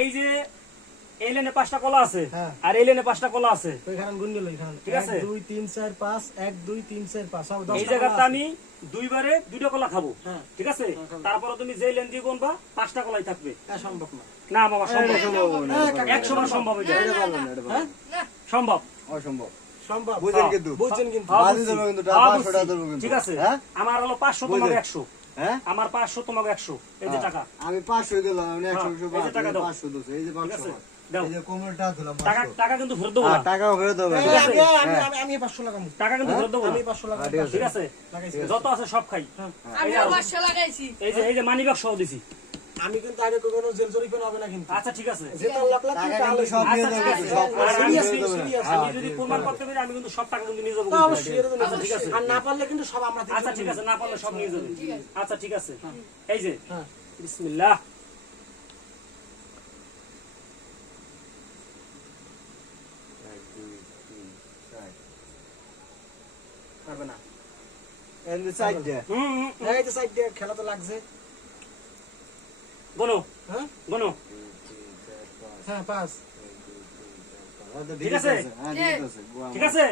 এই যে এই লাইনে 5টা কলা আছে আর এই লাইনে 5টা কলা আছে, ওইখানে গুণ দিল এখানে ঠিক আছে 1 2 3 4 5 1 2 3 4 5 সব 10 এই জায়গাতে আমি দুইবারে দুইটা কলা খাবো, ঠিক আছে। তারপরে তুমি যেই লাইন দিয়ে গুনবা 5টা কলাই থাকবে। সম্ভব না। না বাবা সম্ভব, 100বার সম্ভব, এটা সম্ভব, অসম্ভব। সম্ভব বুঝেন কিন্তু বাজি দেব কিন্তু টাকা 500 টাকা দেব কিন্তু, ঠিক আছে। হ্যাঁ আমার হলো 500 তোমাকে 100, হ্যাঁ আমার 500 তোমাকে 100, এই যে টাকা আমি 500 দিলাম, আমি 100 এই যে টাকা দাও, 500 দছে, এই যে 500 দাও। এই যে কোমলটা দিলাম টাকা 500 টাকা কিন্তু ফেরত দেবো না, টাকা ফেরত দেব। আমি 500 লাগামু, টাকা কিন্তু ফেরত দেবো না, আমি 500 লাগামু, ঠিক আছে। যত আছে সব খাই, আমি 500 লাগাইছি। এই যে মানি ব্যাগ সহ দিছি। আমি কিন্তু আগে কোনো জেল জরিমানা হবে না কিন্তু। আচ্ছা ঠিক আছে, যেটা লাখ লাখ টাকা টাকা কিন্তু সব নিয়ে আচ্ছা, যাবে, ঠিক সব আছে। সিরিয়াস আমি যদি প্রমাণ করতে পারি আমি কিন্তু সব টাকা কিন্তু নিয়ে যাবো। আচ্ছা ঠিক আছে, আর না পারলে কিন্তু সব আমরা আচ্ছা ঠিক আছে, না পারলে সব নিয়ে যাবে। আচ্ছা ঠিক আছে, এই যে হ্যাঁ। বিসমিল্লাহ। পারবে না। এন্ড সাইড দে এই যে সাইড দিয়ে খেলা তো লাগছে। গোনো হ্যাঁ গোনো, হ্যাঁ 5 ঠিক আছে? ঠিক আছে,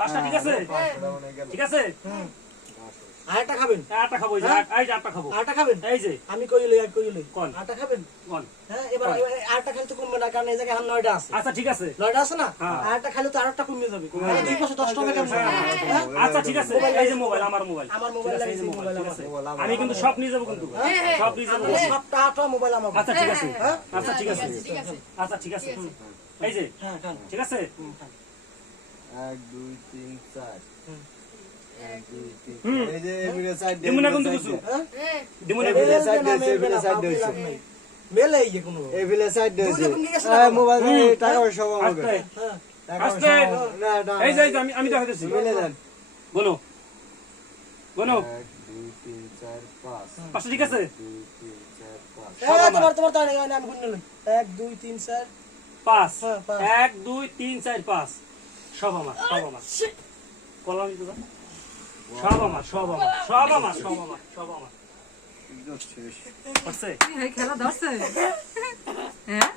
5টা ঠিক আছে, ঠিক আছে। আরেকটা খাবেন? আটটা খাবো, এই যে এই যে আটটা খাবো, আরেকটা খাবেন? এই যে আমি কইলে আর কইলে কোন আরেকটা খাবেন? কোন। হ্যাঁ এবার আরেকটা খেলে তো কমবে না, কারণ এই জায়গায় 9টা আছে। আচ্ছা ঠিক আছে, 9টা আছে না? হ্যাঁ। আরেকটা খেলে তো আরেকটা কমে যাবে। তাহলে দুই পাশে 10 টাকা কেমন? হ্যাঁ? আচ্ছা ঠিক আছে, এই যে মোবাইল, আমার মোবাইল, আমার মোবাইল ঠিক আছে, এই লাগিয়েছি, যে মোবাইল, মোবাইল ঠিক আমার। আছে। আমি কিন্তু সব নিয়ে যাবো কিন্তু, সব নিয়ে যাবো। তাহলে সবটা আটো মোবাইল আমার। আচ্ছা ঠিক আছে, হ্যাঁ? আচ্ছা ঠিক আছে, ঠিক আছে। আচ্ছা ঠিক আছে, এই যে হ্যাঁ হ্যাঁ ঠিক আছে। 1 2 3 4 হুম। 1 2 3 এই যে এমিরে সাইড দে, দিমুনা কিন্তু কিছু হ্যাঁ? দিমুনা এই যে সাইড দে, এই যে সাইড দে, মেলে ইয়ে কোনো। এই ভিলে সাইড দে, দুইটা কোন দিকে গেছে? এই মোবাইল টাকা সব আমাকে, আস্তে হ্যাঁ। টাকা সব আস্তে। না না এই যে আমি দেখাইতেছি, মিলে দেন। গোনো গোনো, 1 2 3 4 5 5টা ঠিক আছে, 2 3 4 5 এই তোমার তাই না, আমি গুণ নিলাম। 1 2 3 4 5, হ্যাঁ, 5 1 2 3 4 5, সব আমার, সব আমার। কলম দিতে দাও, সব আমার, সব আমার, সব আমার, সব আমার, সব আমার। শেষ হচ্ছে এই খেলা ধরছে। হ্যাঁ